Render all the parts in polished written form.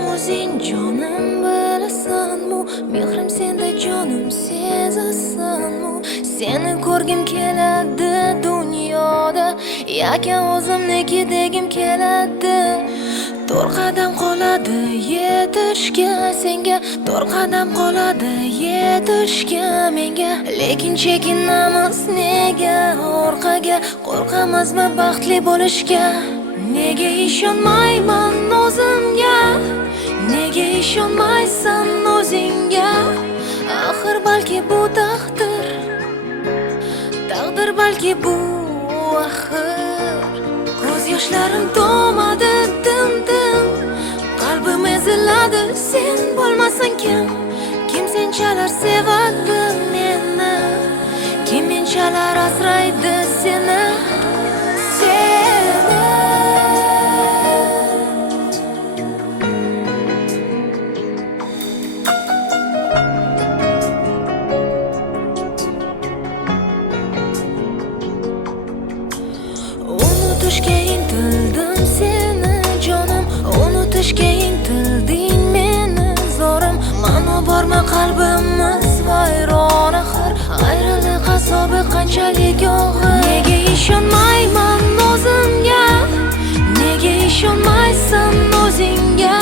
ham o'zing jonim bilasanmi? Mehrim senda jonim sezasanmi? Seni ko'rgim keladi dunyoda, yakan o'zimniki degim keladi. To'rt qadam qoladi yetishga senga, to'rt qadam qoladi yetishga menga. Lekin chekinamiz nega orqaga, qo'rqamizmi baxtli bo'lishga? Nega ishonmayman o'zimga? Nega ishonmaysan o'zingga? Axir balki bu taqdir, taqdir balki bu axir. Ko'z yoshlarim to'madi dim-dim, qalbim eziladi sen bo'lmasan kim? Kim senchalar sevadi meni? Kim menchalar asraydi seni? Unutishga intildim seni jonim, unutishga intilding meni zorim. Mana borma qalbimiz vayron axir, ayriliq azobi qanchalik og'ir. Nega ishonmayman o'zimga? Nega ishonmaysan o'zingga?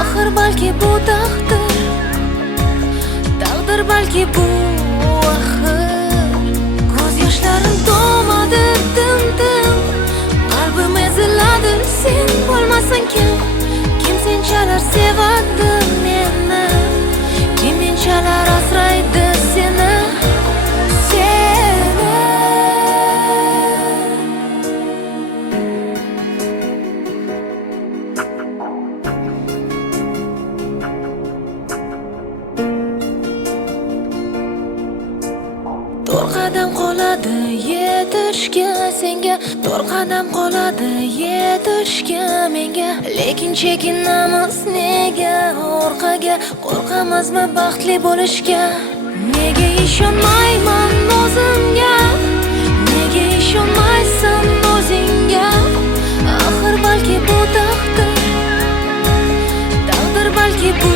Axir balki bu taqdir, taqdir balki bu axir. Ko'z yoshlarim to'madi dim-dim, qalbim eziladi sen bo'lmasan kim? Kim senchalar sevadi meni? Kim menchalar asraydi seni? To'rt qadam qoladi yetishga senga, to'rt qadam qoladi yetishga menga. Lekin chekinamiz nega orqaga, qo'rqamizmi baxtli bo'lishga? Nega ishonmayman o'zimga? Nega ishonmaysan o'zingga? Axir balki bu taqdir, taqdir balki bu